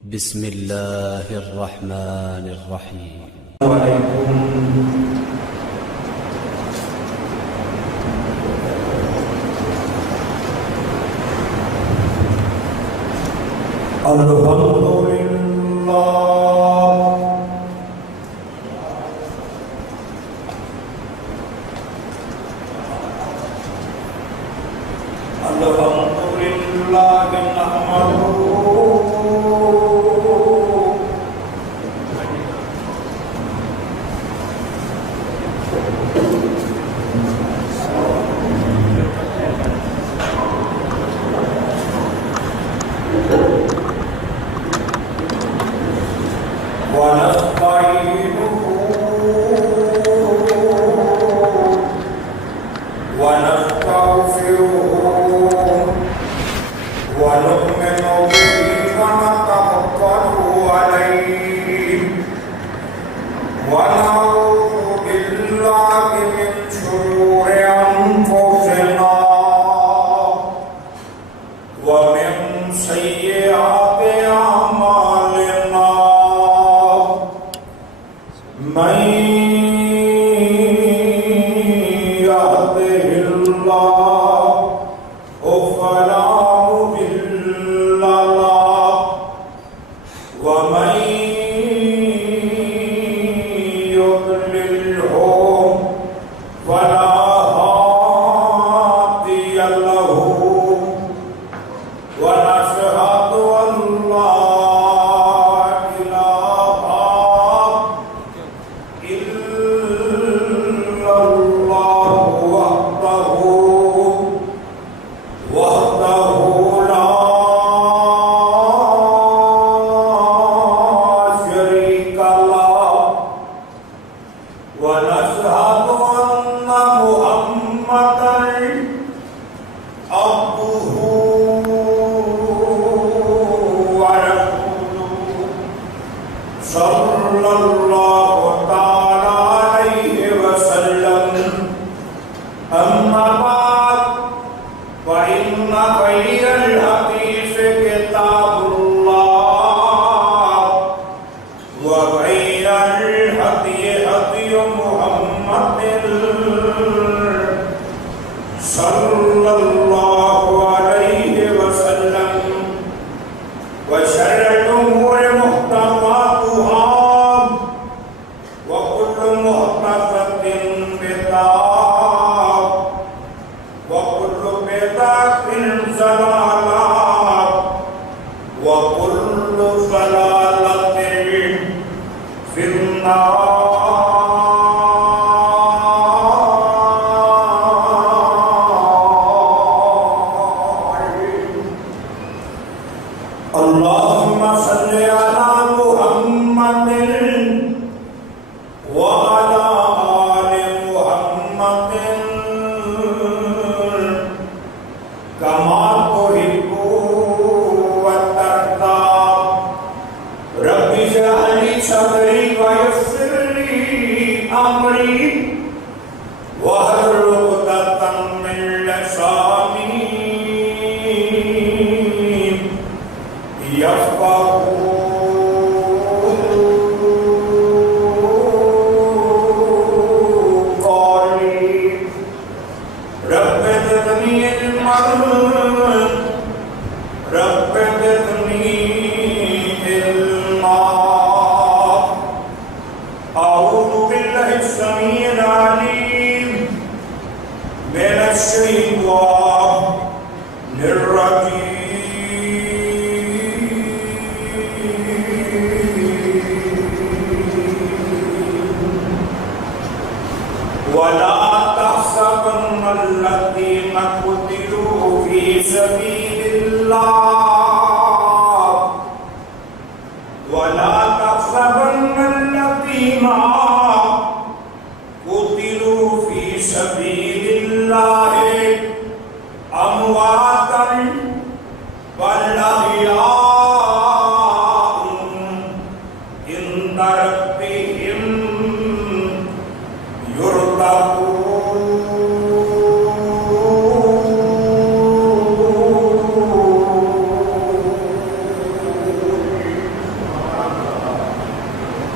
بسم الله الرحمن الرحيم.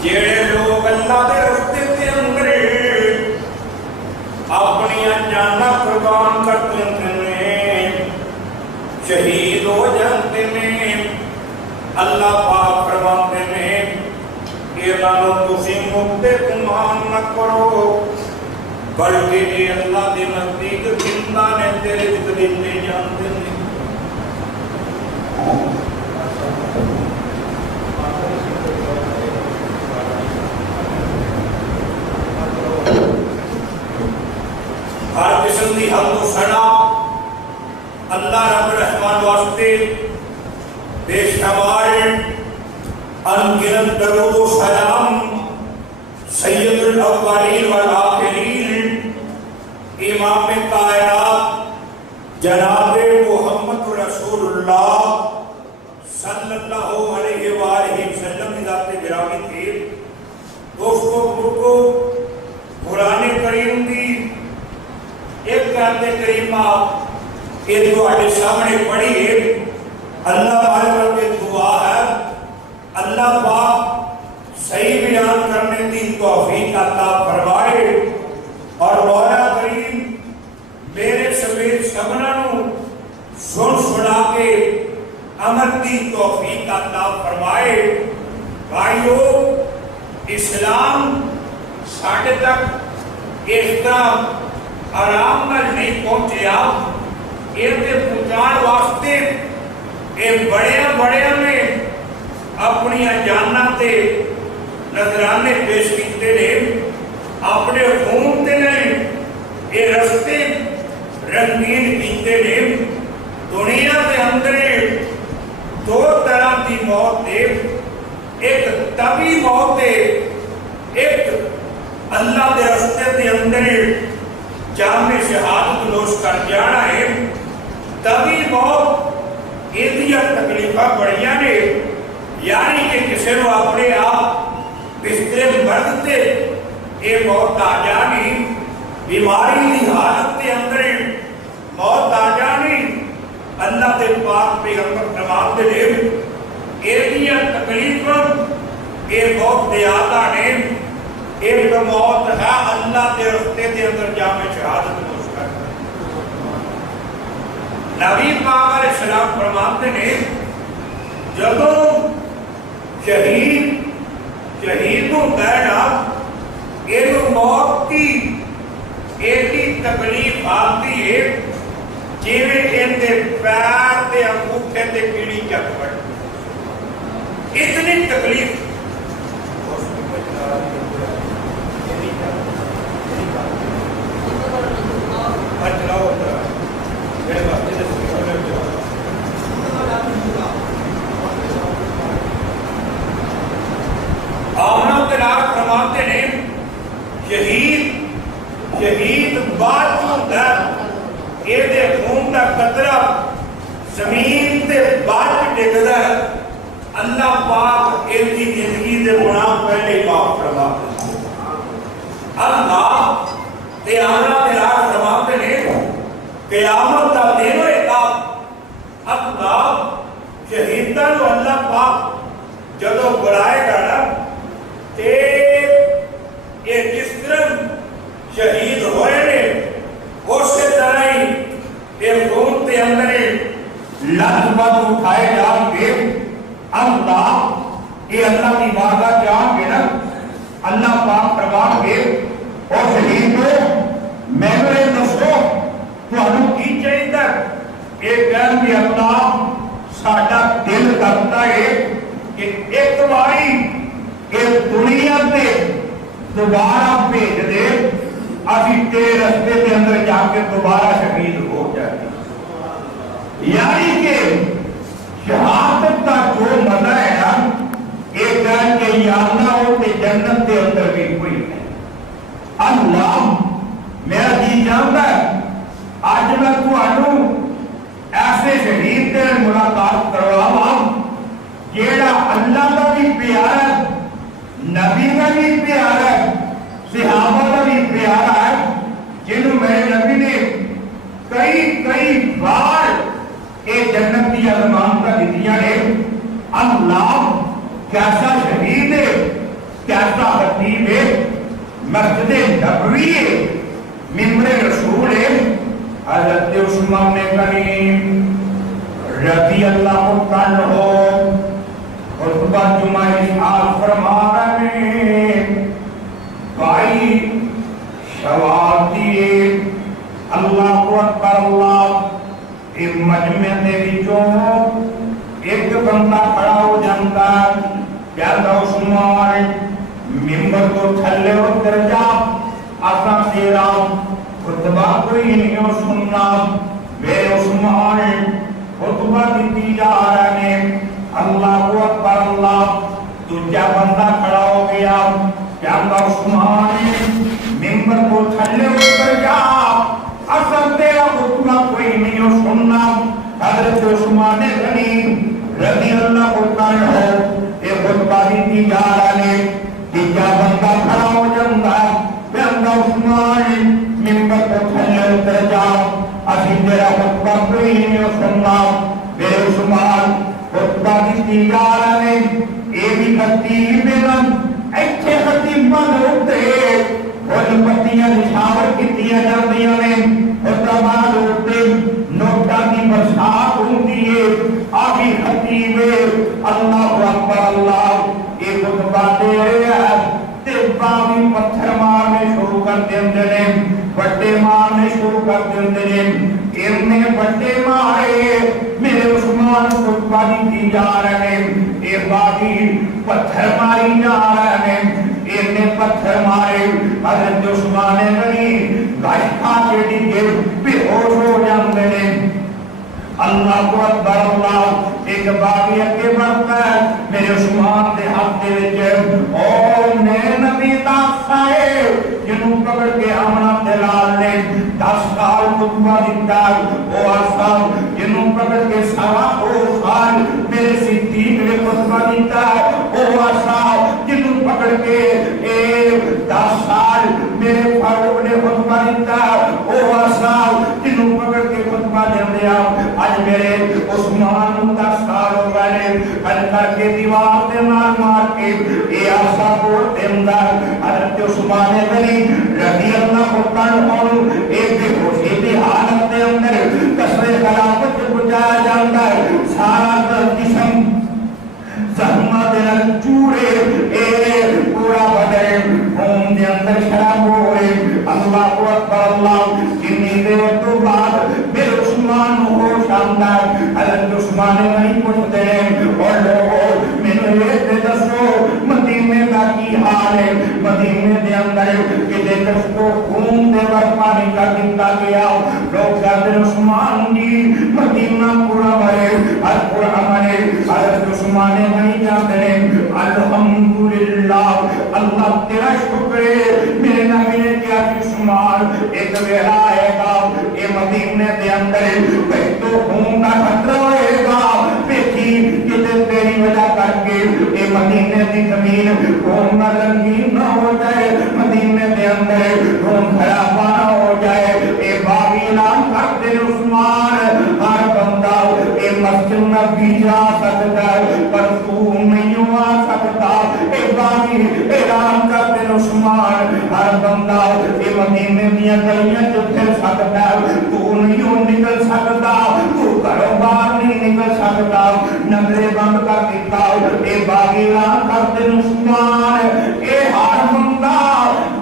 جیڑے لوگ اللہ دے رستے تے اندر اپنی جاناں قربان کرتے ہیں شہید ہو جاتے ہیں اللہ پاک فرماتے ہیں اعلانو تسی مبتے گمان نہ کرو بلکہ یہ اللہ دے نزدیک زندہ نے تیرے ذکر جانتے ہیں ہر قسم کی حمد و ثنا اللہ رب الرحمن واسطے بے شمار انگنت درود و سلام سید الاولین والآخرین امام کائنات جناب محمد رسول اللہ صلی اللہ علیہ وآلہ وسلم کی ذات گرامی تھی دوستو بزرگو قرآن کریم کی ایک آیت کریمہ یہ جو آج سامنے پڑھی ہے اللہ تعالیٰ کے دعا ہے اللہ پاک صحیح بیان کرنے کی توفیق عطا فرمائے اور مولا کریم میرے سمیت سبنوں سن سنا کے عمل کی توفیق عطا فرمائے بھائیو اسلام ساڑھے تک اس طرح آرام نال نہیں پہنچیا یہ پہنچان واسطے یہ بڑے نے اپنی جاناں تے نذرانے پیش کیتے نے اپنے خون تے نے یہ رستے رنگین کیتے نے دنیا کے اندر دو طرح کی موت ہے ایک طبی موت ہے ایک اللہ کے رستے کے اندر جامع شہادت نوش کر جانا ہے طبی موت یہ تکلیفاں بڑیاں نے یعنی کہ کسی کو اپنے آپ بستر مرد تے یہ موت آ جانی بیماری کی حالت کے اندر موت آ جانی اللہ کے پاک پیغمبر تمام دے یہ تکلیف یہ موت دیاتا نے ایک موت ہے اللہ کے رستے کے اندر جامع شہادت نوش کر نبی پاک علیہ السلام فرماتے ہیں جدوں شہید ہوتا ہے نا یہ موت کی ایسی تکلیف آتی ہے جیویں اندے پیر تے انگوٹھے تے کیڑی چک پڑتی اتنی تکلیف آمنہ کے نام فرماتے ہیں شہید بعد ہوتا ہے یہ دے خون کا قطرہ زمین تے بعد ڈگدا ہے اللہ پاک ان کی زندگی دے گناہ پہلے معاف فرماتے ہیں اللہ تے آمنہ کے نام فرماتے ہیں قیامت کا دن ہوئے گا اللہ شہیدہ جو اللہ پاک جدو بلائے گا نا تے یہ جس طرح شہید ہوئے نے اسی طرح ہی یہ خون کے اندر لت بت اٹھائے جان گے اللہ یہ اللہ کی بارگاہ جان گے نا اللہ پاک فرمان گے اور شہید ہو میرے دسو تمہیں کی چاہیے یہ کہن گے اللہ ساڈا دل کرتا ہے کہ ایک باری اس دنیا تے دوبارہ بھیج دے ابھی تیرے رستے کے اندر جا کے دوبارہ شہید ہو جائے یعنی کہ شہادت کا جو مزہ ہے نا یہ کہن کہ یارنا ہو تے جنت کے اندر بھی کوئی نہیں اللہ میرا جی جانتا ہے آج میں تمہوں ایسے شہید کے ملاقات کرواواں جیڑا اللہ کا بھی پیارا ہے نبی کا بھی پیارا ہے صحابہ کا بھی پیارا ہے جنہوں میرے نبی نے کئی بار ایک جنت کی ضمانتاں دتیاں نے اللہ کیسا شہید ہے کیسا خطیب ہے، مسجد نبوی ہے، ممبر رسول ہے، حضرت عثمان کریم رضی اللہ عنہ خطبہ جمعہ ارشاد فرما رہے ہیں، بھائی شواب دیے اللہ اکبر اللہ، ایک مجمع دے وچوں ایک بندہ کھڑا ہو جاتا، کہتا عثمان ممبر تو تھلے اتر جا، اساں تیرا خطبہ کوئی نہیں سننا۔ میرے عثمان خطبہ دیتی جا رہے ہیں، اللہ اکبر اللہ، دوجا بندہ کھڑا ہو گیا، کہتا عثمان ممبر کو تھلے اتر جا، اساں تیرا خطبہ کوئی نہیں سننا۔ حضرت عثمان غنی رضی اللہ عنہ یہ خطبہ دیتی جا رہے ہیں، تیجا بندہ کھڑا ہو جاتا، کہتا عثمان ممبر کو تھلے اتر جا، اسی تیرا خطبہ کوئی نہیں سننا۔ میرے عثمان خطبہ دیتی جا رہے ہیں، اے بھی خطیب بلن ایتھے خطیب بند ہوتے وہ پتیاں نشاور کتیاں جاندیاں نے، خطبہ ہوتے نوٹا کی برسات ہوتی ہے، آگی خطیب اللہ اکبر اللہ، یہ خطبہ دے رہے ہیں، باوی پتھر مارنے شروع کر دیندے، بٹے مارنے شروع کر دیندے، انہیں بٹے مارے، میرے عثمان خطبہ دیتی جا رہے ہیں، اے باوی پتھر ماری جا رہے ہیں، انہیں پتھر مارے، حضرت عثمان غنی گاش کھا کے ڈگے بے ہوش ہو جاندے ہیں۔ اللہ اکبر اللہ، ایک باغی اگے بڑھتا ہے، میرے عثمان دے ہاتھ دے وچ او نے نبی دا سائے جنوں پکڑ کے آمنا دلال نے 10 سال خطبہ دیتا، او آسان جنوں پکڑ کے 2.25 سال میرے صدیق نے خطبہ دیتا، او آسان جنوں پکڑ کے 10 سال میرے فاروق نے خطبہ دیتا، او آسان جنوں پکڑ کے خطبہ دیا، آج میرے عثمان 10 سال ہو گئے، ہر کر کے دیوار دے مار کے اے آسا کوڑ دے اندر حضرت عثمان غنی رضی اللہ عنہ ایک بے ہوشی دی حالت دے اندر قصر خلافت بجایا جاتا ہے، سارا جسم زہمہ دے چورے اے پورا بدن خون دے اندر شراب ہوئے۔ اللہ اکبر اللہ، جنی دیر تو بعد میرے عثمان ہوش آتا ہے، حضرت عثمان نہیں پوچھتے ہیں اور لوگوں میں نے یہ دسو مدینے کا کی حال ہے، مدینے دے اندر کہ دیکھ کو خون دے ور پانی کا دیتا گیا، لوگ کہتے عثمان جی مدینہ پورا بھرے، ہر پورا بھرے، حضرت عثمان نہیں جاتے ہیں، الحمدللہ اللہ تیرا شکر ہے، میرے نبی نے کیا کہ عثمان ایک ویلا آئے گا، اے مدینے دے اندر کہیں تو خون کا خطرہ ہوئے گا، بیٹھی کتے تیری وجہ کر کے اے مدینے دی زمین خون نہ رنگین نہ ہو جائے، مدینے دے اندر خون خرابہ نہ ہو جائے، اے باغی اعلان کر دے عثمان، ہر بندہ اے مسجد نبی جا سکتا ہے پر تو نہیں آ سکتا، اے باغی اعلان کر دے عثمان، ہر بندہ اے مدینے دیا گلیاں جو پھر سکتا ہے، تو نہیں نکل سکتا، تو گھروں باہر نہیں نکل سکتا، نظریں بند کر دیتا، اے باغی اعلان کر دے عثمان، اے ہر بندہ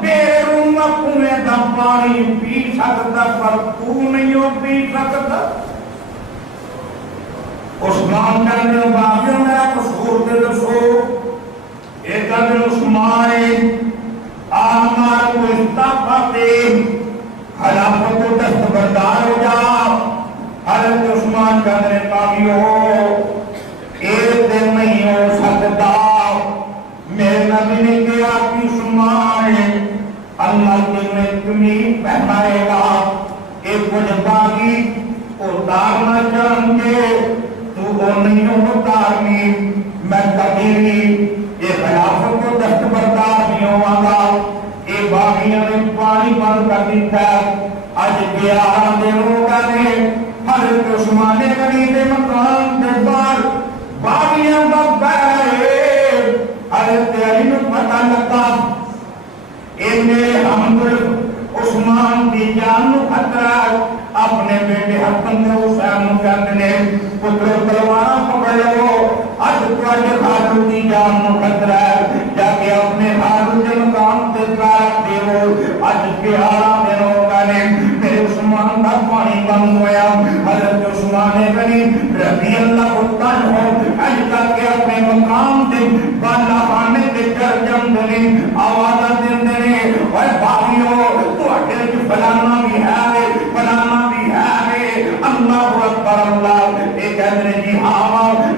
بیرون اپنے دا پانی پی سکتا پر تو نہیں پی سکتا۔ عثمان کہنے باغیوں میرا قصور دے دسو، ایک دن عثمان آمار کو استعفا دے، خلافت کو دستبردار ہو جا، حضرت عثمان کہنے باغیوں ایک دن نہیں ہو سکتا، میرے نبی نے کہا کہ عثمان اللہ تمہیں تمہیں پہنائے گا، ایک کچھ باغی اتارنا چاہوں گے تو وہ نہیں اتارنی، میں کبھی یہ خلافت کو دستبردار نہیں ہوا گا۔ یہ باغیاں نے پانی بند کر دیتا، آج 11 دن ہو گئے، حضرت عثمان غنی کے مکان کے باہر باغیاں بگ گئے، حضرت علی کو پتہ حکم دے حسین نو کہندے نے پترو تلواراں پکڑ لو اج تواڈے خاتون دی جان نو خطرہ ہے جا کے اپنے خاتون دے مقام تے رکھ دیو اج پیارا دن ہوگا نے میرے عثمان دا پانی بند ہویا حضرت عثمان غنی رضی اللہ عنہ اج تک کے اپنے مقام تے بالا خانے تے کر جمدے نے آواز دیندے نے اوے بھائیو تواڈے وچ فلانا بھی ہے فلانا بھی ہے اللہ اکبر اللہ اے کہندے نے جی ہاں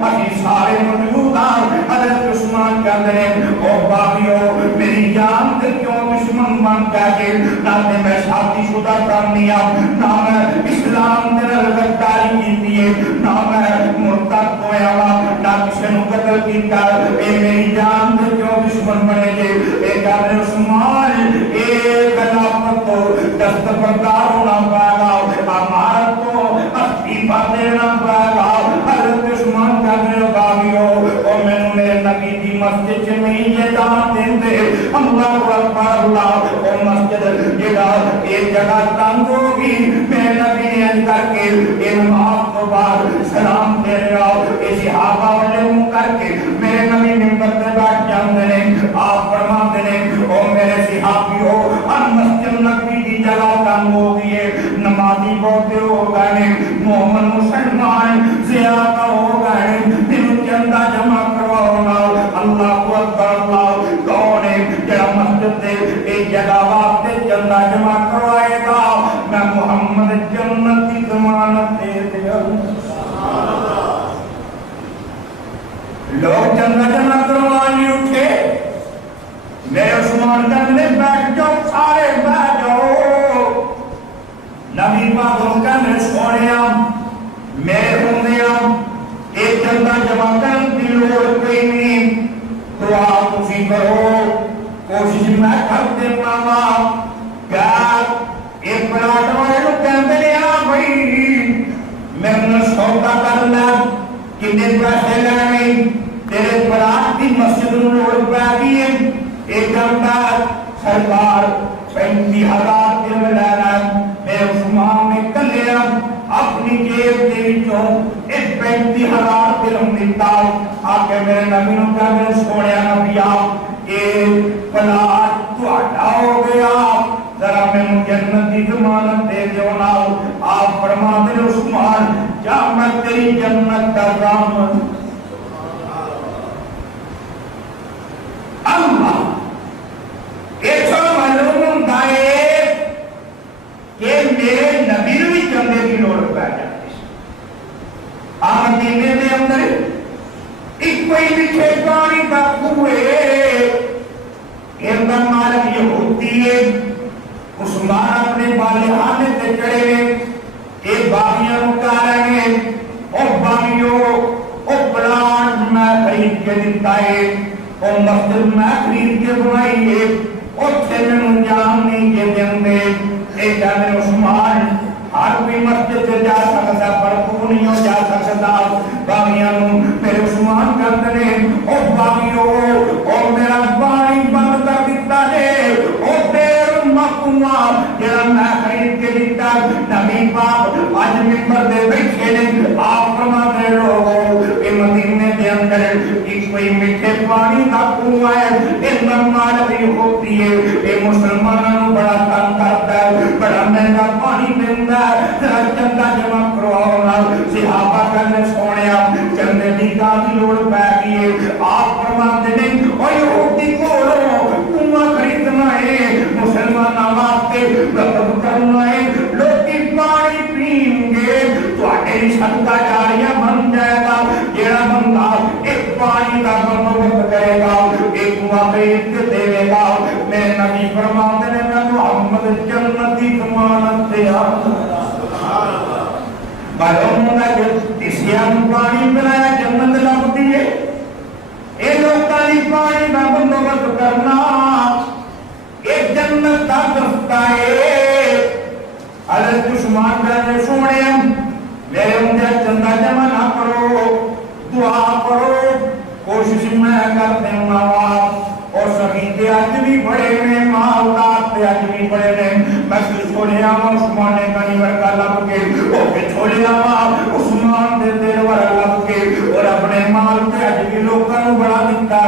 اسی سارے موجود ہیں حضرت عثمان کہندے نے او بھائیو میری جان تے کیوں دشمن بن گئے نہ میں شادی شدہ کرنیا نہ میں اسلام دے نال غداری کیتی ہے نہ میں مرتد ہویا نہ کسی نو قتل کیتا اے میری جان تے کیوں دشمن بنے گے اے کہندے عثمان اے خلافت کو دستبردار ہونا پائے گا امارت کو استعفا دینا پائے گا حضرت عثمان کہندے باغیو او مینوں میرے نبی دی مسجد چ نہیں یہ دان دیندے اللہ اکبر اللہ او مسجد جڑا اے جگہ تنگ ہوگی میں نبی نے ان کر کے اے نماز تو بعد سلام دے رہا اے صحابہ والے منہ کر کے میرے نبی منبر تے بیٹھ جاندے نے آپ فرماندے نے او میرے صحابیو ان مسجد نبی دی جگہ تنگ ہو گئی ہے نمازی بہتے ہو گئے مومن مسلمان زیادہ ہو گئے دل چندہ جمع کرواؤنا اللہ اکبر اللہ کون ہے جڑا مسجد دے ایک جگہ واسطے چندہ جمع کروائے گا میں محمد جنت کی ضمانت دے دیا لوگ چندہ جمع کروانی اٹھے میرے عثمان کہنے بیٹھ جاؤ سارے بیٹھ جاؤ نبی پاک کہنے سونیا میرے ہوندیا ایک چندہ جمع کرن دی لوڑ کوئی نہیں دعا تسی کرو کوشش میں کرتے ماما گار ایک پلاٹ والے لوگ کہندے نے بھائی میں نے سودا کرنا کتنے پیسے لینے تیرے پلاٹ کی مسجد نو لوڑ پہ گئی ہے ایک گھنٹہ سرکار 35,000 دن لینا میں عثمان نے کلیا اپنی جیب دے وچوں ایک 35,000 درہم دیتا آکے میرے نبی نو کہا میرے سونیا نبیا اے پلاٹ تہاڈا ہو گیا ذرا میں جنت دی ضمانت دے دیو نا آپ فرماندے نے عثمان جا میں تیری جنت دا ضامن اللہ ایک سو معلوم ہوتا ہے کہ میرے نبی بھی چندے کی لوڑ پہ جاتی آپ مدینے دے اندر ایک کوئی بھی کھیتانی کا کوئے اردن مالک یہودی ہے عثمان اپنے بالحانے سے چڑھے ایک باغیاں رکا رہے او باغیوں او پلان میں خرید کے دیتا ہے او مسجد میں خرید کے بنائی ہے او چھنن جان نہیں کے دیں اے جانے عثمان ہر کوئی مسجد سے جا سکتا پر تو نہیں ہو جا سکتا باغیاں میرے عثمان کہتے ہیں او باغیوں او میرا پانی بند کر دیتا ہے او دیر مکمہ جڑا میں خرید کے دیتا نبی پاک آج منبر دے بیٹھے نے آپ فرماتے لوگوں اے مدینے دے اندر ایک کوئی میٹھے پانی کا کنواں ہے اے مالک ہوتی ہے اے مسلمانوں بڑا تنگ کرتا ہے بڑا مہنگا پانی دیندا ذرا چندہ جمع کرواؤ صحابہ کہنے سونیا چندے دی گالی لوڑ پہ گئی ہے آپ فرماتے ہیں او یہودی کولو کنواں خریدنا ہے مسلماناں واسطے غضب کرنا ہے لوگ پانی پئیں گے تواڈے صدقہ جاریہ بن جائے گا جڑا بندہ ایک پانی کا بندوبست کرے گا ایک کنواں خرید کے دے گا میں نبی فرماتے ہیں میں محمد جنت کی ضمانت دے معلوم ہوتا ہے کہ اس لیے ہم پانی پلایا جنت لگتی ہے اے لوکالی پانی کا بندوبست کرنا ایک جنت کا دستہ ہے حضرت عثمان کہنے سونے میرے اندر چندہ جمع نہ کرو دعا کرو کوشش میں کرتے ہوں اور سبھی آج بھی بڑے نے ماں اولاد آج بھی بڑے نے میں چھوڑیا عثمان غنی ورگا لب کے چھوڑیا عثمان دے دل ورگا لب کے اور اپنے مال تے اج بھی لوکاں نوں بڑا دتا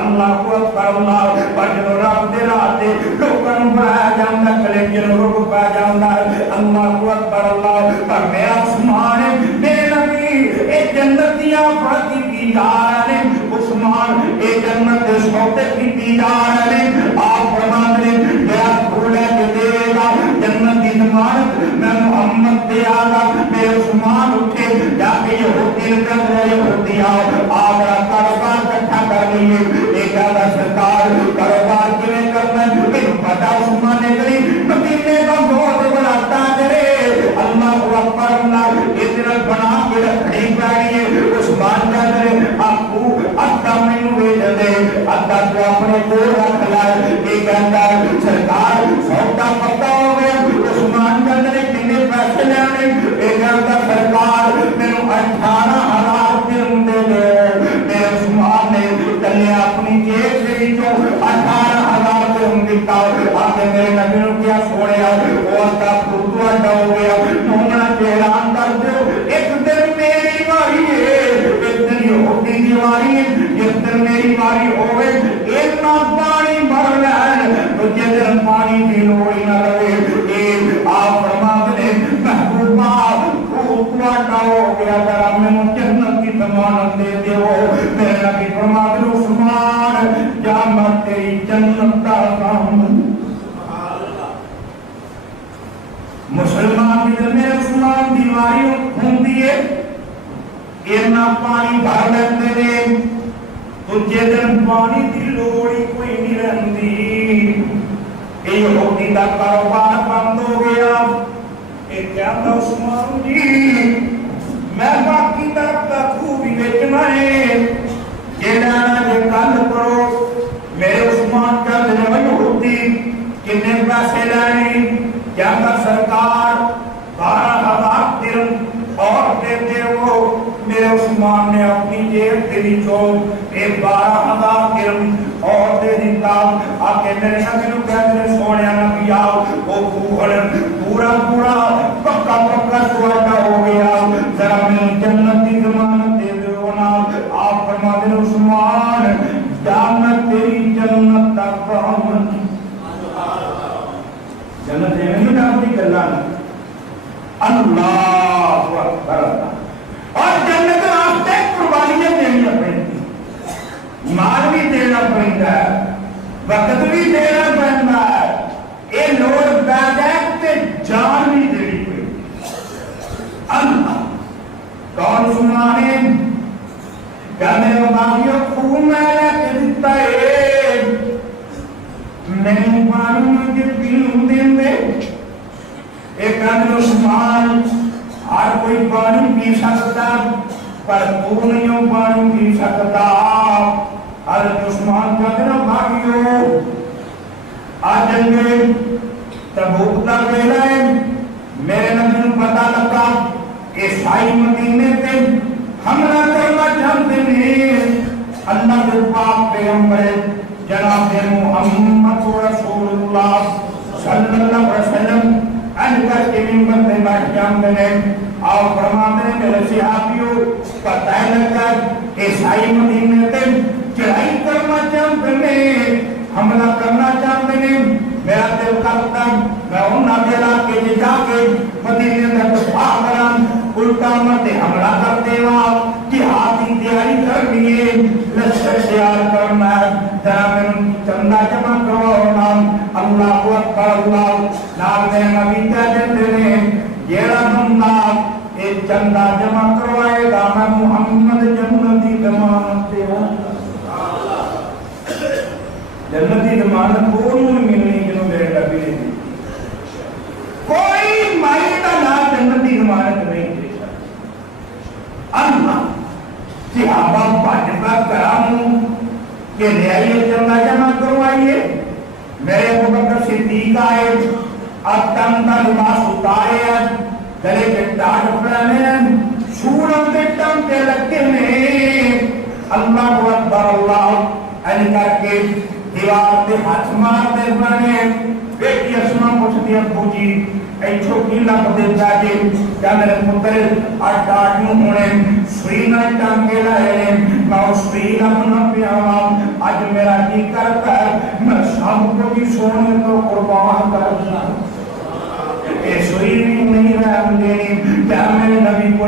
اللہ اکبر اللہ پر جدوں رب دے راہ تے لوکاں نوں بڑا جاندا کلیجے نوں رک پا جاندا اللہ اکبر اللہ پر میرا عثمان میرے نبی اے جنت دیاں بڑی کی یار نے عثمان اے جنت دے سوتے کی یار نے آپ فرماتے ہیں میرا بھولے کے دے گا جنت کی ضمانت میں محمد دے آگا میرے عثمان اٹھے جا کے یہودی کر رہے یہودی آگا کاروبار کٹھا کر لیے ایک آدھا سرکار کاروبار کیویں کرنا ہے پتا عثمان نے کری مدینے کا بہت بڑا تاجر ہے اللہ اکبر اللہ اتنا بنا کے رکھنی پڑی ہے عثمان کا کرے آپ کو ادا مینوں بھیج دے ادا تو اپنے کو رکھ لے یہ کہتا ہے سرکار سودا پتا ہو گیا عثمان کا کرے کتنے پیسے لینے یہ کہتا سرکار مینوں 18,000 درہم دے دے میرے عثمان نے تلے اپنی جیب سے جو 18,000 درہم دیتا آگے میرے نبی نے کیا سوڑیا وہ ادا پھوٹو اڈا ہو گیا مومنا اعلان کر دو ایک دن میری باری ہے ایک دن یہودی کی باری ہے جس دن میری باری ہوئے اتنا پانی بھر لے تو جدن پانی کی لوڑی نہ رہے ایک آپ فرماتے ہیں محبوبہ پھوٹو اڈا ہو گیا ذرا میں جنت کی ضمانت دے دیو میرے نبی فرماتے ہیں عثمان جا میں تیری جنت کا کام مسلمان کی میرے عثمان دیواری ہوندی ہے اتنا پانی بھر لیندے نے تجھے دن پانی دی لوڑی کوئی نہیں رہندی اے یہودی دا کاروبار بند ہو گیا اے کہندا عثمان جی میں باقی طرف دا خوب ہی بیچنا ہے یہ لینا جے کل کرو میرے عثمان کا دن یہودی کتنے پیسے لینے کیا کر سرکار 12,000 درہم اور دیتے ہو میرے عثمان نے اپنی جیب دے وچوں 12,000 درہم اور دے دیتا آکے میرے نبی نوں کہندے سونیا نبی آؤ وہ پورا پکا سودا ہو گیا ذرا میں جنت کی ضمانت دے دیو نا آپ فرماتے ہیں عثمان جنت تیری جنت دا کام جنت میں نہیں نامی گلان اللہ اکبر اور جنت راستے قربانیاں دینی پڑتی مال بھی دینا پڑتا ہے وقت بھی دینا پڑتا ہے یہ لوڑ پیدا تے جان بھی دینی پڑتی اللہ کون سنانے کیا میرے باقیوں خون میں لے کے دیتا ہے میں پانی مجھے پیوں دیں دے ایک آدمی عثمان ہر کوئی پانی پی سکتا پر تو نہیں ہو پانی پی سکتا حضرت عثمان کہتے نا بھاگیو آجن گئے تبوک تک گئے رہے میرے نبی نے پتا لگا عیسائی مدینے پہ حملہ کرنا چاہتے ہیں اللہ کے پاک پیغمبر جناب محمد رسول اللہ صلی اللہ علیہ وسلم انکر کے منبر میں بیٹھ جاندے نے اور فرماتے ہیں میرے صحابیوں پتہ لگا عیسائی مدینے تے چڑھائی کرنا چاہتے ہیں حملہ کرنا چاہتے ہیں میرا دل کرتا میں انہاں دے علاقے جا کے مدینے میں دفاع کراں الٹا مت حملہ کر دیوا جہاد کی تیاری کرنی ہے لشکر تیار کرنا ہے ذرا میں چندہ جمع کرو نام اللہ اکبر اللہ نام میں نبی کہتے ہیں یہ بندہ ایک چندہ جمع کروائے گا میں محمد جنتی ضمانت دے ہوں جنتی ضمانت کوئی نہیں ملنی جنہوں میرے نبی نے دی کوئی مائی کا نا جنتی ضمانت نہیں دے سکتا اللہ صحابہ باجبہ کراموں کہ لے آئیے چندہ جمع کروائیے میرے ابو بکر صدیق آئے اب تندہ لباس اتارے گلے کے ٹاٹ پڑھنے سورت کے ٹم کے لگتے ہیں اللہ اکبر اللہ علی کر کے دیوار پہ ہاتھ مار دے بنے بیٹی اسما پوچھتی ابو جی ایتھوں کی لب دیتا جی کیا میرے پتر اٹاٹ نو ہونے سوئی نہ ٹانگے لائے میں اس سوئی لب نہ پیاواں اج میرا جی کرتا ہے میں سب کو بھی سونے تو قربان کر دوں اے سوئی نہیں رحم دینی کیا میرے نبی کو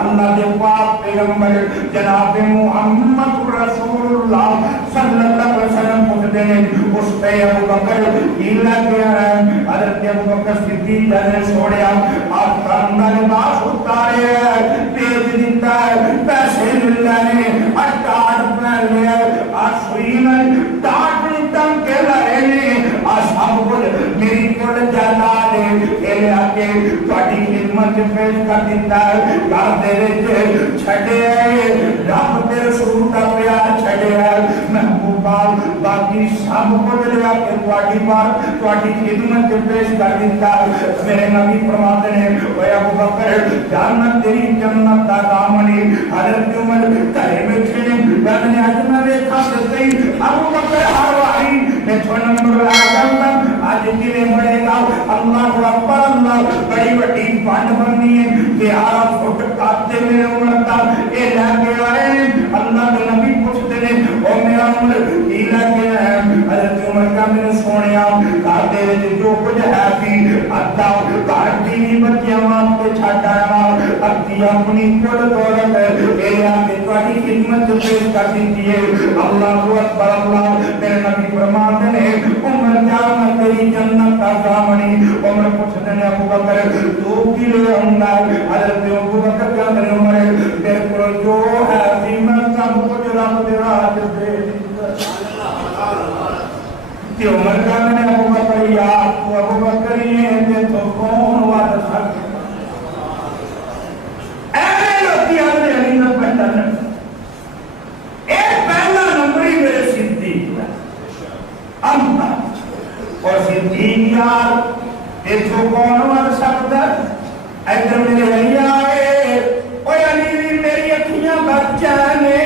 اللہ دے پاک پیغمبر جناب محمد رسول اللہ صلی اللہ علیہ وسلم پوچھتے ہیں اس پہ ابو بکر ہیلا کیا ہے حضرت ابو بکر صدیق نے چھوڑیا آپ کا اندر لباس اتارے تیز دیتا ہے پیسے ملتا ہے اٹاٹ پہن لیا سوئی میں ڈاٹ ٹنگ کے لائے سب کچھ میری کل جانا دے آگے تھوڑی خدمت پیش کر دیتا ہے گھر دے وچ چھڈے رب دے رسول دا پیار چھڈے محبوبہ باقی سب کچھ لیا کے تھوڑی بار تھوڑی خدمت پیش کر دیتا ہے میرے نبی فرماتے ہیں اے ابو بکر جنت تیری جنت دا دامنی حضرت عمر کہے میں چھڑے نے اج میں دیکھا تے ابو بکر ہر واری میں چھوڑ نمبر آ جاتا آج جی بڑے گا اللہ اکبر اللہ بڑی بڑی بند بننی ہے 11 فٹ کاتے میں عمر کا اے لے کے آئے اللہ کے نبی پوچھتے ہیں او میرا عمر کی لے کے ہے حضرت عمر کا میرے سونیا کاتے میں جو کچھ ہے بھی ادا کاٹی نہیں بچیاں ماں پہ چھاٹا ہے اپنی اپنی کل دولت اے لے کے تھوڑی خدمت پیش کر دیتی ہے اللہ اکبر اللہ میرے نبی فرماتے ہیں عمر جانا تیری جنت کا دامنی عمر پوچھتے ہیں ابو بکر تو کی لے آؤں گا حضرت ابو بکر کیا میرے عمر میرے کو جو ہے سی میں سب کچھ رب دے راج دے کہ عمر کا میں نے ابو بکر یاد تو ابو بکر یہ دے تو کون وعد سکتے اے لوگی آنے علی نہ پہلا نمبر ایک پہلا نمبری میرے صدیق ہے امت اور صدیق یار دیکھو کون وعد سکتا ادھر میرے علی آئے اوے علی میری اکھیاں بچانے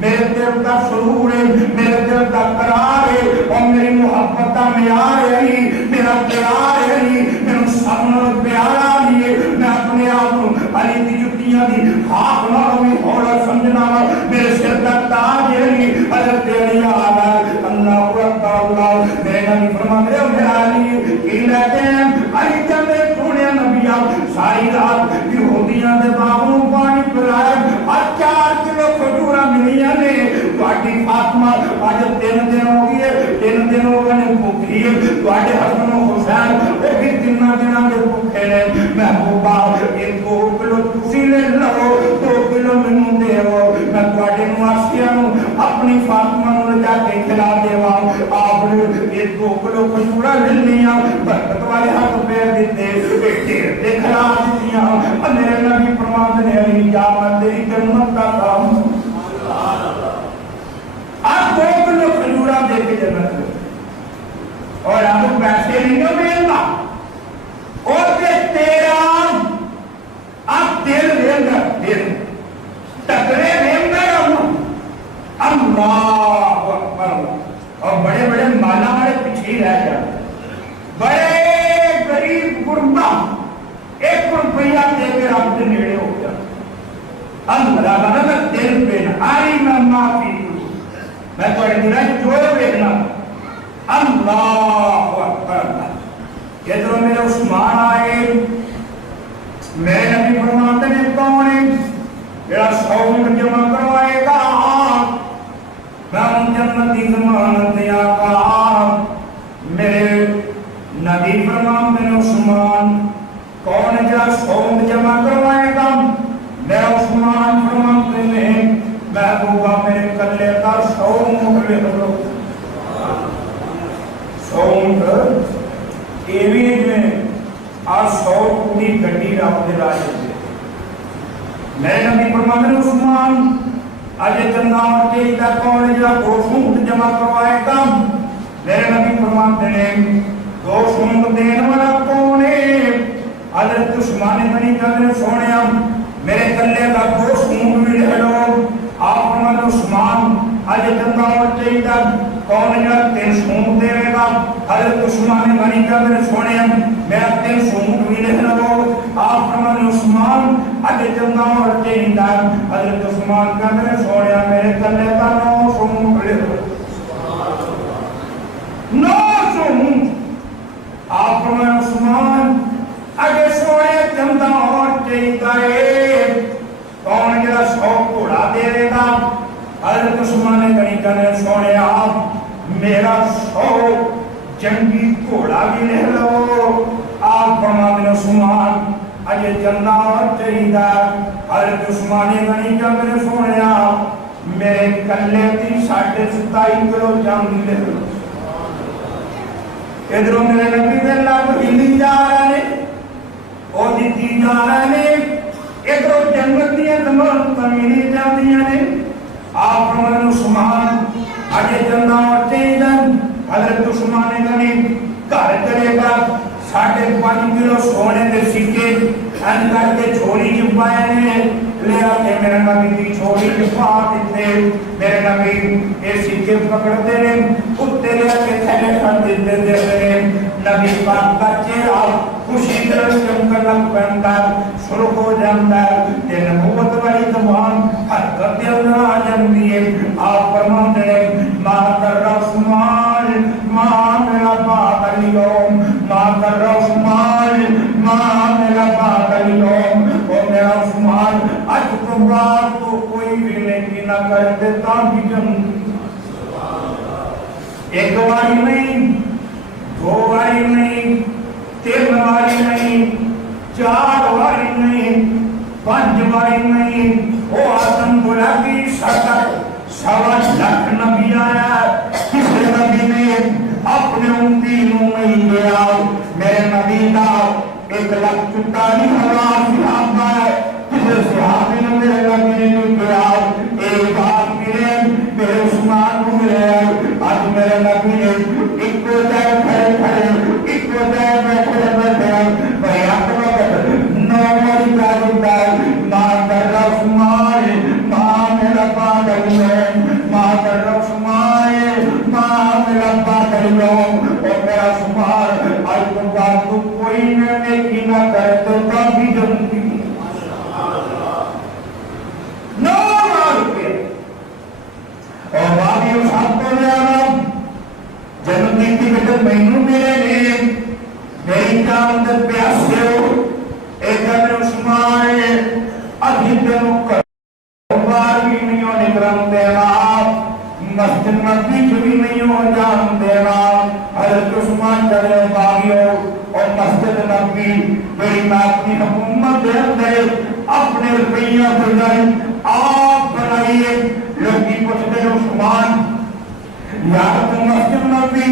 میرے دل کا سرور ہے میرے دل کا قرار ہے اور میری محبت میں آ رہی میرا پیار ہے میرا سامنے پیارا لیے میں اپنے آپ علی کی جتیاں دی خاک نہ میں ہوڑا سمجھنا میرے سر کا تاج ہے حضرت علی آگا اللہ اکبر اللہ میرے نبی فرماتے ہیں میرا علی کی لیتے ہیں علی جب میرے سونے نبی ساری رات یہودیاں دے باغوں پانی پلائے اور 4 کلو کھجورا ملیاں نے تواڈی فاطمہ اج 3 دن ہو گئے 3 دن ہو گئے بھوکی ہے تواڈے حسن و حسین وہ بھی 3 دناں دے بھوکے نے محبوبہ یہ 2 کلو تسی لے لو 2 کلو مینوں دیو میں تواڈے نواسیاں نوں اپنی فاطمہ نوں جا کے کھلا دیواں آپ نے یہ 2 کلو کھجورا لے لیاں برکت والے ہاتھ پیر دیتے دیکھنا دیتیاں میرے نبی فرماتے ہیں علی جا میں تیری جنت کا کام آپ 2 کلو کھجورا دے کے جنت اور آپ پیسے نہیں ہو ملنا اور تیرا آپ دل دے گا دل ٹکرے دے گا اللہ اکبر اور بڑے بڑے مالا والے پیچھے رہ جاتے بڑے غریب غربا 1 روپیہ دے کے رب کے نیڑے ہو گیا اللہ بنا دل پہ آئی میں معافی میں تھوڑے دن جو دیکھنا اللہ اکبر ادھر میرے عثمان آئے میرے نبی فرماتے ہیں کون ہے میرا 100 جمع کروائے گا میں ان جنتی ضمانت دیا گا میرے نبی فرماتے ہیں عثمان کون ہے جا 100 جمع کروائے گا میرا عثمان فرماتے ہیں محبوبہ میرے کلے کا 100 مکھ لے لو 100 مکھ ایویں میں آج 100 پوری گھٹی رب دے راجے دے میرے نبی فرماتے ہیں عثمان آجے جنات کے ادھا کون ہے جا 200 مکھ جمع کروائے گا میرے نبی فرماتے ہیں 200 مکھ دین والا کون ہے حضرت عثمان بنی جانے سونے میرے کلے کا 200 مکھ بھی لے لو آپ فرماتے عثمان آج جنات کے چاہیے کون جا 300 اونٹ دے گا حضرت عثمان غنی کا میرے سونے میرا 300 اونٹ بھی لکھ لو آپ فرمانے عثمان اج چنگا اور چاہیے حضرت عثمان کا میرے سونے میرے کلے کا 900 اونٹ لکھ لو 900 اونٹ آپ فرمانے عثمان اج سونے چنگا اور چاہیے کون جا 100 گھوڑا دے گا حضرت عثمان غنی کا میرے سونے آپ میرا 100 جنگی گھوڑا بھی لے لو آپ فرماتے ہیں عثمان اجے چندہ اور چاہیدہ حضرت عثمان غنی کا میرے سونے آپ میرے کلے تھی 27.5 کلو جان لے لو ادھروں میرے نبی دے اللہ کو ہندی جا رہے ہیں اور دیتی جا رہے ہیں ادھروں جنگت دیا تمام تمیری جا دیا نے آپ فرماتے ہیں عثمان اجے چندہ اور چاہیدہ حضرت عثمان غنی گھر کرے گا 5.5 کلو سونے کے سکے اندر کے چھوڑی چپائے نے لے آتے میرے نبی کی چھوڑی چپا دیتے میرے نبی یہ سکے پکڑتے ہیں کتے لے کے تھیلے کر دیتے ہیں نبی پاک کا چہرہ خوشی در چمکنک پہنتا شروع ہو جاتا ہے کہ نبوت والی زبان حرکت اندر آ جاتی ہے آپ فرماتے ہیں ما کر عثمان ما میرا بات اليوم ما کر عثمان ما میرا بات اليوم او میرا عثمان اج تو رات کو کوئی بھی نیکی نہ کر دیتا بھی جن ایک باری نہیں 2 باری نہیں 3 باری نہیں 4 باری نہیں 5 باری نہیں وہ آدم بولا کہ 7.25 لاکھ نبی آیا کسی نبی نے اپنے امتینوں نہیں گیا میرے نبی کا 1,40,000 صحابہ ہے کسی صحابی نے میرے نبی نے گیا ایک بات ملے میرے عثمان کو ملے آج میرے نبی نے ایک کو جائے کھڑے کھڑے ایک کو جائے بیٹھے بیٹھے بھائی آپ کو نومری کا دیتا ہے ماں کر عثمان ماں میرا پاگل ہے ماں کر عثمان ماں میرا پاگل ہے اور میرا عثمان آج کو بات کو کوئی نیکی نہ کرے تو کافی جنتی نو مار کے اور بابی اس حق کو لے آنا جنتی کی بجن مہینوں میرے لئے میری کامدت پیاسے ہو ایک ادھر عثمان ادھی دنوں کر بار بھی نہیں ہو نکرم دینا مسجد نبی بھی نہیں ہو جان دینا حضرت عثمان چلے باغیوں اور مسجد نبی میری ناکتی حکومت دے اندر اپنے روپیہ بجائے آپ بنائیے لوگی پوچھتے عثمان یا تو مسجد نبی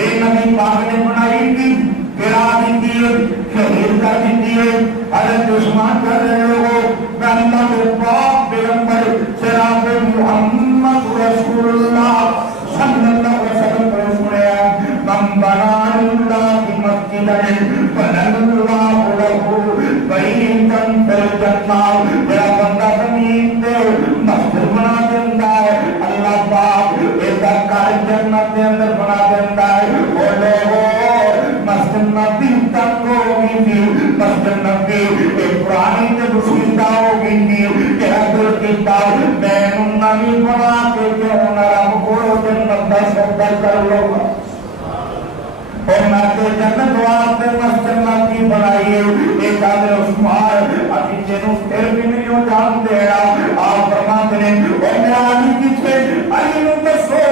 یہ نبی پاک نے بنائی تھی گرا دیتی ہے شہید کر دیتی ہے حضرت عثمان کر رہے ہو میں اللہ کے پاک پیغمبر جناب محمد رسول اللہ صلی اللہ علیہ وسلم پر سنیا من بنا اللہ کی مسجد بنا اللہ لہو بیتن فی الجنہ میرا بندہ زمین دے مسجد بنا دیتا ہے اللہ پاک ایک کار جنت کے اندر بنا دیتا ہے اور لوگوں مسجد نبی تک ہوگی تھی مسجد نبی ایک پرانی جب سنتا ہوگی تھی کہ حضرت کتاب میں نبی بنا کے کیوں نہ رب کو جنت کا سفر کر لو اور میں تو جنت واسطے مسجد نبی بنائیے ایک آدھے عثمان ابھی جنوں پھر بھی نہیں ہو جان دے رہا آپ فرماتے ہیں اور میرا علی پیچھے علی نو دسو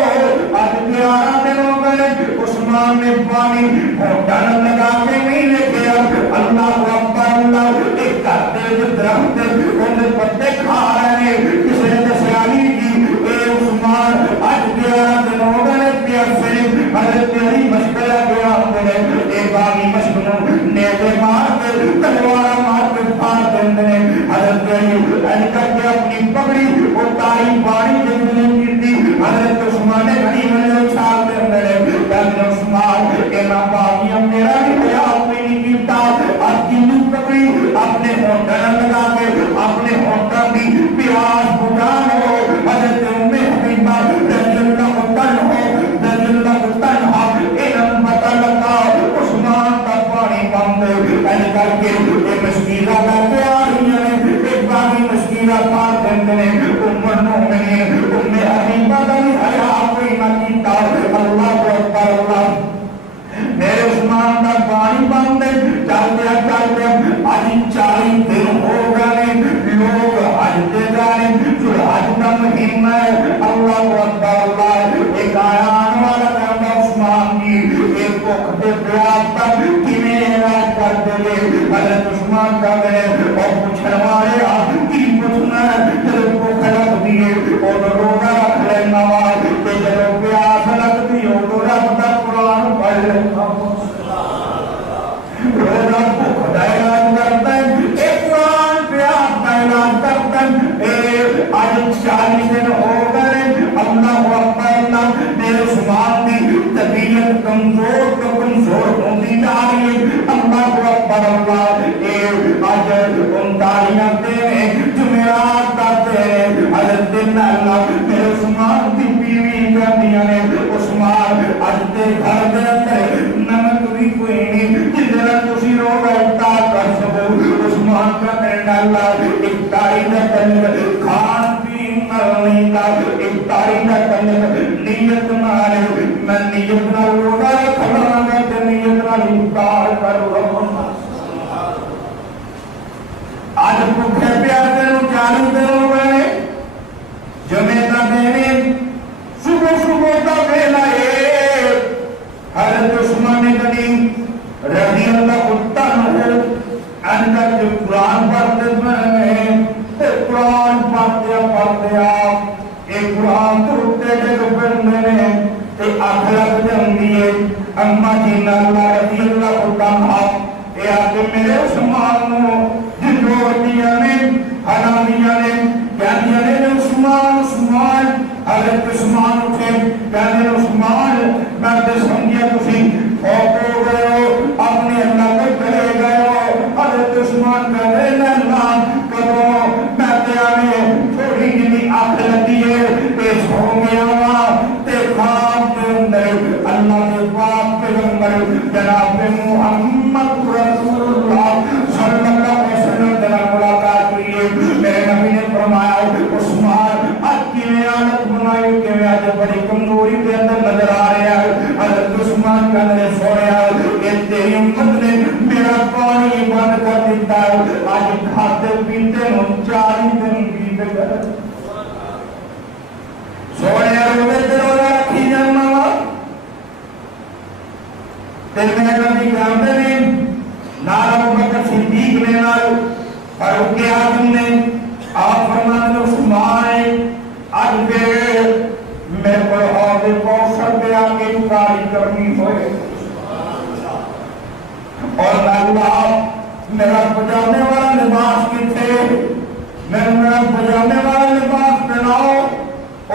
آج 11 دن ہو گئے عثمان نے پانی ڈر لگا کے نہیں لے گیا اللہ اکبر اللہ ایک کرتے جو درخت انہیں پتے کھا رہے ہیں کسی نے دسیالی کی اے عثمان آج 11 دن ہو گئے پیاسے حضرت علی مشکلہ گیا ایک باغی مشکلوں نیتے مار کے تلوارہ مار کے پار دیندے حضرت علی کر کے اپنی پگڑی اتاری پانی جنگلیں کی تھی حضرت عثمان غنی ملے چھال دے اندر حضرت عثمان کہ نا باغی میرا بھی خیال میں نہیں کیتا اپنی پگڑی اپنے ہوٹل لگا کے اپنے ہوٹل بھی پیاس حضرت عثمان کا گئے اور پوچھنے والے آپ کی پوچھنا جب کو خلق دیے اور روزہ رکھ لینا کہ جب پیاس لگتی ہو تو رب کا قرآن پڑھ لینا روزہ کو خدایات کرتا ہے ایک قرآن پیاس کا اعلان کرتا ہے آج 40 دن ہو گئے اللہ اکبر میرے عثمان کی طبیعت کمزور ہوتی جا رہی ہے اللہ اکبر اللہ آج 39 دن جمعرات کرتے ہیں حضرت دن اللہ میرے عثمان کی بیوی کہتیاں نے عثمان آج تے گھر دے اندر نمک بھی کوئی نہیں جدھر تسی روزہ افطار کر سکو عثمان کا کہنا اللہ افطاری کا دن کھان پین نہیں تھا افطاری کا دن نیت مارے میں نیت نہ روزہ رکھنا میں نیت نہ افطار کروں آج بھوکے پیاسے نو 40 دن ہو گئے جمعے کا دن صبح کا ویلا ہے حضرت عثمان غنی رضی اللہ عنہ اندر جو قرآن پڑھتے ہیں قرآن پڑھتے آپ ایک قرآن توڑتے جب پڑھنے میں آنکھ لگ جاندی ہے اما جی اللہ رضی اللہ عنہ اے آگے میرے عثمان جنوبیاں نے حنابیاں نے کہنیاں نے عثمان حضرت عثمان اٹھے کہنے عثمان میں تے سمجھیا تسی فوت ہو گئے ہو اپنے اللہ کو چلے گئے ہو حضرت عثمان کہنے اللہ کدوں میں تے آنے تھوڑی جنی آنکھ لگی ہے تے سو گیا تے خواب کے اندر اللہ کے پاک پیغمبر جناب محمد رسول اللہ صلی اللہ علیہ وسلم جناب ملاقات ہوئی ہے میرے نبی نے فرمایا عثمان آج کی حالت بنائی کہ آج بڑی کمزوری کے اندر نظر آ رہا ہے حضرت عثمان کا نے سویا کہ تیری امت نے میرا پانی بند کر دیتا ہے آج کھاتے پیتے ہوں 40 دن بیت گئے سویا روزے تے روزہ رکھی جانا تے میرے نبی کہتے ہیں نال ابو بکر صدیق نے نال فاروق اعظم نے آپ فرماتے عثمان آج کے میں پر عہدے کوثر پہ آگے کاری کرنی ہوئے اور اللہ میرا پجانے والا لباس کتھے میرا پجانے والا لباس پہناؤ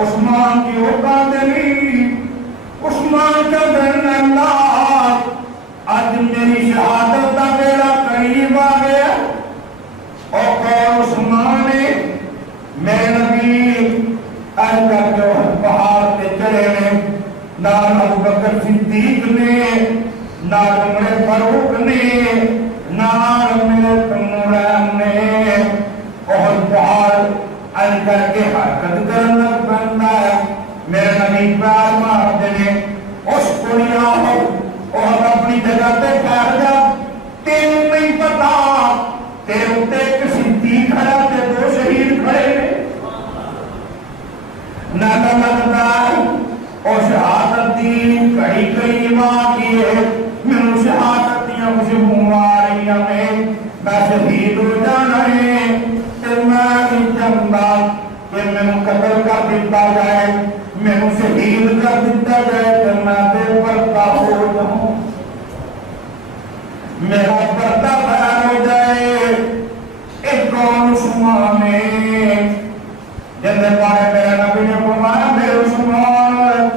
عثمان کی اوقات دلی عثمان کا دن اللہ آج میری شہادت کا بیڑا قریب آ گیا اور کون عثمان نے میرے نبی کا جو پہاڑ پہ چڑھے ہیں نال ابو بکر صدیق نے نال عمر فاروق نے نال میرے نوران نے اور پہاڑ ان کر کے حرکت کرنا بنتا ہے میرے نبی پیار مارتے ہیں اس کڑیا اور اپنی جگہ پہ ٹھہر جا تیرے نہیں پتا تیرے اتنے ایک صدیق کھڑا تے 2 شہید کھڑے نالا لگتا ہے اور شہادت دی کئی کئی واقعی ہے میں شہادت دیا مجھے مماری میں شہید ہو جانا ہے تے میں نہیں چاہتا کہ میں قتل کر دیتا جائے میں شہید کر دیتا جائے تے میں بے پردہ ہو جاؤں میرا پردہ بہر ہو جائے ایک کون عثمان جنہیں پارے میرے نبی نے فرمایا میرے عثمان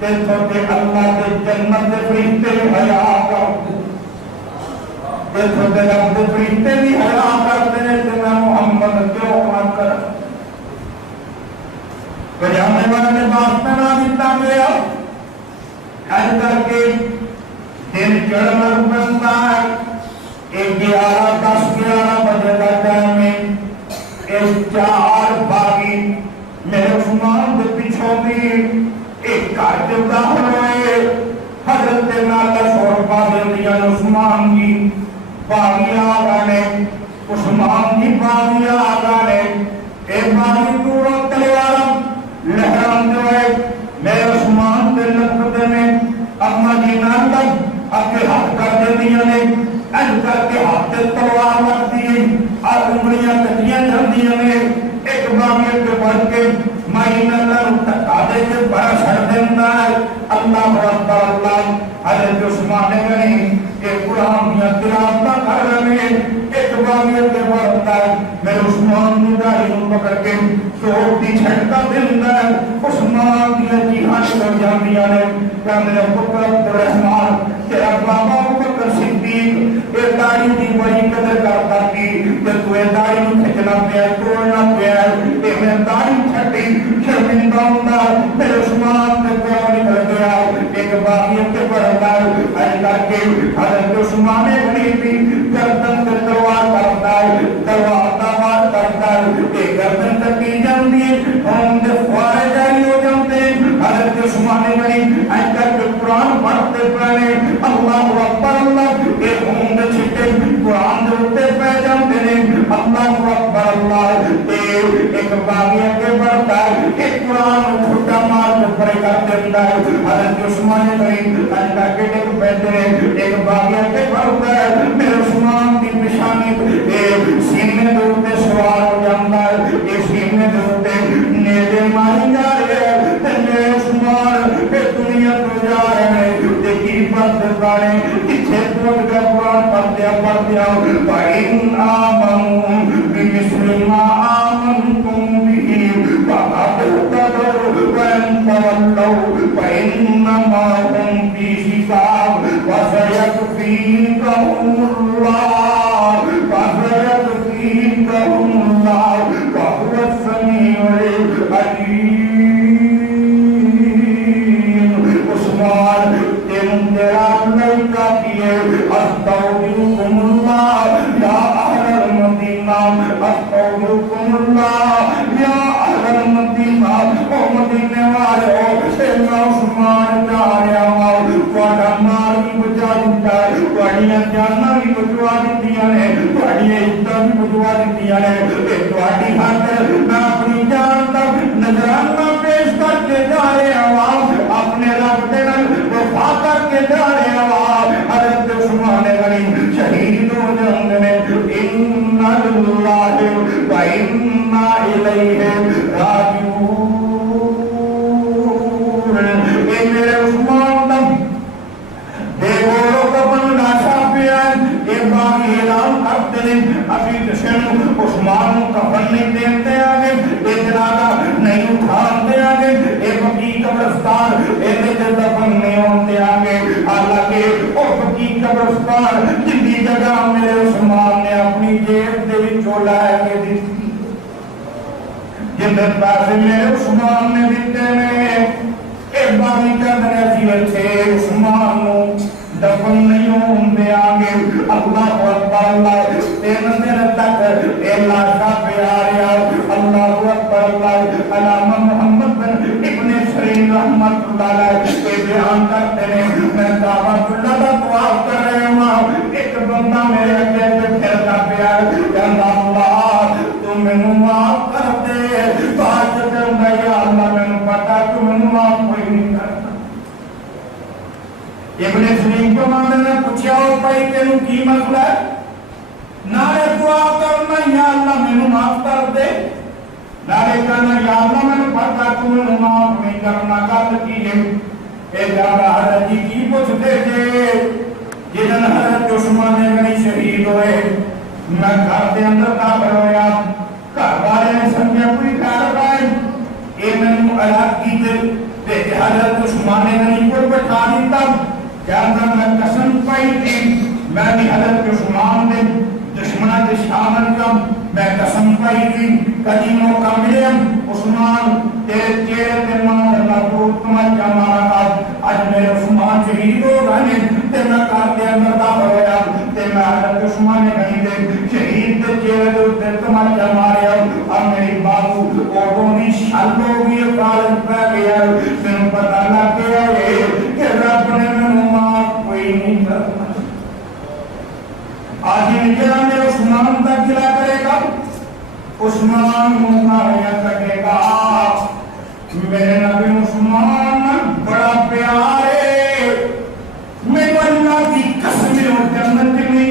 تیتھو تے اللہ تے جنت تے فرشتے حیا کرتے تیتھو تے رب تے فرشتے بھی حیا کرتے ہیں تے میں محمد کیوں مان کر پجامے والا لباس پہنا دیتا گیا ایسا کر کے دن چڑھنا بنتا ہے 11 بجے کا ٹائم میں ایک 4 باغی میرے عثمان کے پیچھوں بھی ایک گھر کے داخل ہوئے حضرت نالا شوربا دے دیا عثمان کی باغی آگا نے عثمان کی باغی آگا نے ایک باغی دوروں تلیارا لہران دوئے میرے عثمان کے لکھتے میں اپنا جینان تک اپنے حق کر دے دیا نے اج کر کے ہاتھ تلوار لگتی ہے اور انگلیاں کٹیاں جاندیاں نے ایک باغیت کے بڑھ کے مائن اللہ تکا دے کے بڑا چھڑ دینا ہے اللہ اکبر اللہ حضرت عثمان غنی کہ قرآن یا تلاوت کر رہے ہیں ایک باغیت کے بڑھتا ہے میرے عثمان نے داڑھی پکڑ کے سوٹی چھڑکا دینا ہے عثمان کی جہان کر جاندیاں نے کہ میرے پتر عبدالرحمان تیرا بابا بکر صدیق یہ داڑھی دی بڑی قدر کرتا کی کہ تو یہ داڑھی نو کھچنا پیا توڑنا پیا کہ میں داڑھی چھٹی شرمندہ ہوتا میرے عثمان نے پیار نکل گیا ایک باغیت کے بڑھتا ہے اج کر کے حضرت عثمان غنی بھی گردن سے تلوار کرتا ہے تلوار دامار کرتا ہے کہ گردن تکی جاندی ہم دے فوارے جاری ہو جاندے حضرت عثمان غنی اج کر کے قرآن پڑھتے پڑھنے اللہ اکبر اللہ ایک ہم دے چھٹے قرآن دے اتے پہ جاندے نے اللہ اکبر اللہ ایک باغیت کے بڑھتا ہے ایک قرآن چھٹا مار کے پڑے کر دیتا ہے حضرت عثمان غنی اج کر کے ایک بیٹھے ایک باغیت کے بڑھتا ہے میرے عثمان کی نشانی سینے دے اوتے سوار ہو جاتا ہے یہ سینے دے اوتے نیزے ماری جا رہے ہیں میرے عثمان پہ دنیا تو جا رہے ہیں دیکھی پرد بارے پیچھے پوٹ کا قرآن پڑھتے فَإِنْ آمَنُوا بِمِثْلِ مَا آمَنْتُمْ بِهِ فَقَدِ اهْتَدَوْا وَإِنْ تَوَلَّوْا فَإِنَّمَا هُمْ فِي شِقَاقٍ وَسَيَكْفِيكَهُمُ اللَّهُ وَهُوَ السَّمِيعُ الْعَلِيمُ عثمان تیرا اللہ کا کیے استغفرکم اللہ یا اہل المدینہ استغفرکم اللہ یا اہل المدینہ او مدینے والے سیدنا عثمان جا رہا ہوں تھوڑا مال بھی بچا دیتا ہے تھوڑیاں جاناں بھی بچوا دیتیاں نے تھوڑی عزت بھی بچوا دیتیاں نے تھوڑی خاطر میں اپنی جان تک نذرانہ پیش کر کے جا رہا ہوں اپنے رب دے نال وفا کر کے جا رہا ہوں حضرت عثمان غنی شہید ہو جاندے نے انا للہ و انا الیہ راجعون اے میرے عثمان دم دیواروں کا بننا چھاپیا یہ باقی اعلان کرتے ہیں ابھی دشن عثمان کفن نہیں دیتے آگے یہ جنازہ نہیں اٹھاتے آگے یہ بقی قبرستان یہ دفن نہیں ہوتے آگے حالانکہ وہ بقی قبرستان جن کی جگہ میرے عثمان نے اپنی جیب دے وچوں لے کے دیتی جن پیسے میرے عثمان نے دیتے نے ایک باری کہنے سی اچھے عثمان نو دفن نہیں ہوندے آگے اللہ اکبر اللہ تین دن تک اے لاشا پہ آ رہا اللہ اکبر اللہ علامہ محمد بن ابن سرین رحمت اللہ علیہ کے بیان کرتے ہیں میں دعوت اللہ کا طواف کر رہے ہوں ایک بندہ میرے اگے پہ پھرتا پہ آئے کہ اللہ تو مینوں معاف کر دے بات کرنا یا اللہ مینوں پتا تو مینوں معاف کوئی نہیں کرتا ابن سرین کو ماندے نے پوچھا ہو پائی تینوں کی مسئلہ ہے نارے دعا کرنا یا اللہ مینوں معاف کر دے نارے کہنا یا اللہ مینوں پتا تو مینوں معاف نہیں کرنا گل کی ہے اے جانا حضرت جی کی پوچھتے تھے جنہاں حضرت عثمان غنی شہید ہوئے میں گھر دے اندر داخل ہویا گھر والے نے سمجھا کوئی کار پائے اے مینوں الگ کیتے تے حضرت عثمان غنی کو بٹھا دیتا جاندہ میں قسم پائی تھی میں بھی حضرت عثمان دے دشمنہ دے شامل کم میں قسم پائی تھی کدی موقع ملے عثمان تیرے چہرے تے مان اللہ کو تمہیں جمارا آج میرے عثمان شہید ہو گئے تے میں کار دے اندر داخل ہویا تے میں حضرت عثمان غنی دے شہید دے چہرے تے تمہیں جمارا اب میری بابو اوڈونی شل ہو گئی کالج پہ گیا میں پتہ لگ گیا کہ رب نے میں معاف کوئی نہیں کرتا آج یہ نجرہ میں عثمان تک گلا کرے گا عثمان مقاریہ کٹے گا میرے نبی عثمان بڑا پیارے میں اللہ کی قسم جنت میں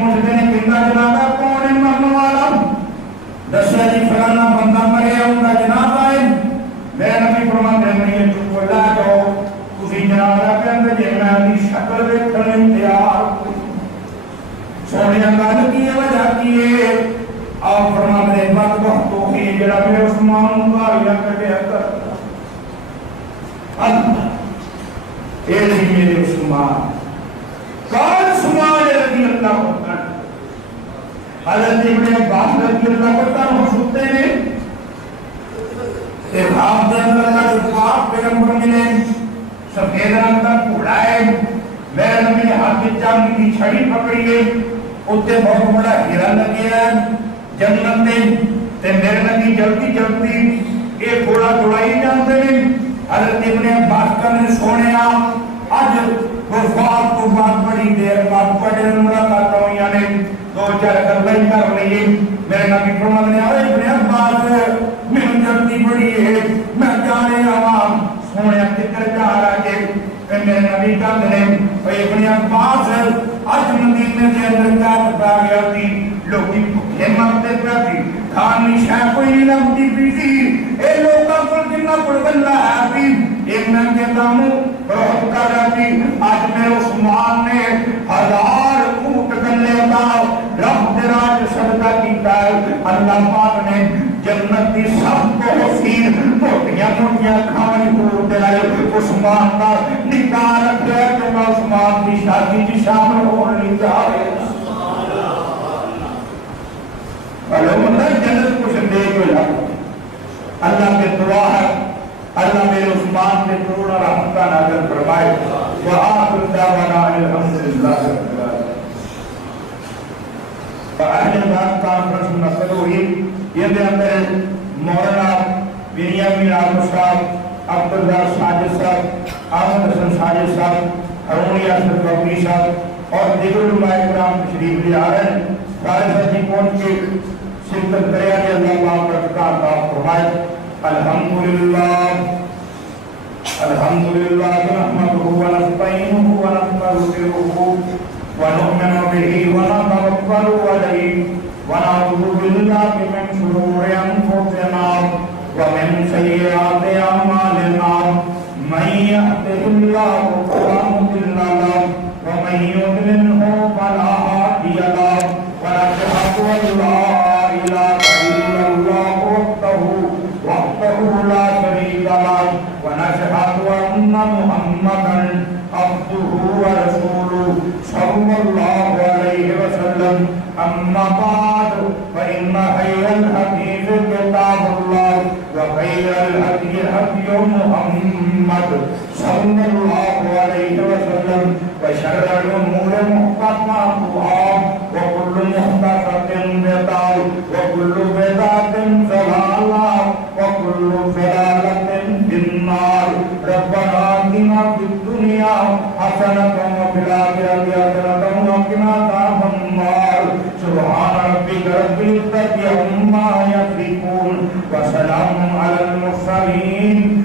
پوچھتے ہیں کتنا جنازہ کون ہے مرنے والا؟ دسیا جی فلانا بندہ مرے ان کا جنازہ ہے. میرے نبی فرماتے ہیں یہ چپ لا جاؤ تسی جنازہ کے اندر جے میں دی شکل دیکھنے تیار سونے گل کی وجہ کی ہے. آپ فرماتے ہیں بات بہت تو ہی جڑا میرے عثمان کا یا کٹے کر اللہ اے جی میرے عثمان کون عثمان رضی اللہ عنہ حضرت ابن عباس رضی اللہ عنہ سنتے ہیں کہ آپ دے اندر کا پاک پیغمبر ملے سفید رنگ کا گھوڑا ہے. میرے نبی ہاتھ چاندی کی چھڑی پکڑی ہے اتنے بہت بڑا ہیرا لگے ہے جنت میں تے میرے نبی جلدی جلدی یہ گھوڑا دوڑائی جانتے ہیں. حضرت ابن عباس کا نے سونے اج وفات تو بعد بڑی دیر بعد بڑے ملاقات ہوئی نے دو چار گلیں کر لی. میرے نبی فرماتے ہیں اے ابن عباس میں جلدی بڑی ہے میں جانے عوام سونے ذکر جا رہا کہ میرے نبی کہتے ہیں اے ابن عباس اج مدینے کے اندر کیا پتا گیا تھی لوگی بھوکے مرتے پہ تھی کھانی شاہ کوئی نہیں لگتی پی تھی اے لوگا پر جنہ پر بندہ ہے تھی ایک میں کہتا ہوں بہت کر رہا تھی آج میرے عثمان نے 1000 اونٹ گلے کا رب دراج صدقہ کیتا ہے. اللہ پاک نے جنت کی سب کو حسین موٹیاں موٹیاں کھائی ہو دلائی عثمان کا نکاح رکھا کہ میں عثمان کی شادی کی شامل ہونے جا رہے ہیں. جنت کچھ دے گا اللہ کے دعا ہے اللہ میرے عثمان کے کروڑ رحمتہ نازل فرمائے. وآخر دعوانا الحمدللہ رب العالمین. اہل بات کانفرنس منعقد ہوئی. یہ دے اندر مولانا بنیامین عامر صاحب عبداللہ ساجد صاحب احمد حسن ساجد صاحب ہارون یاسر بابری صاحب اور دیگر علماء کرام تشریف لے آ رہے ہیں. سارے ساتھی پہنچ کے شرکت کرے کہ اللہ پاک کا ذکر عطا فرمائے. الحمدللہ الحمدللہ نحمده ونستعینه ونستغفره ونؤمن به ونتوکل علیہ ونعوذ باللہ من شرور انفسنا ومن سیئات اعمالنا من یهده اللہ فلا مضل له ومن یضلل فلا هادی له ونشهد ان لا الہ الا اللہ وحده لا شريك له ونشهد أن محمدا عبده ورسوله صلى الله عليه وسلم. أما بعد فإن خير الحديث كتاب الله وخير الهدي هدي محمد صلى الله عليه وسلم وشر الأمور محدثاتها وكل محدثة بدعة وكل بدعة ضلالة وكل ضلالة في النار. ربنا آتنا في الدنيا حسنة وفي الآخرة حسنة وقنا عذاب النار. سبحان ربك رب العزة عما يصفون وسلام على المرسلين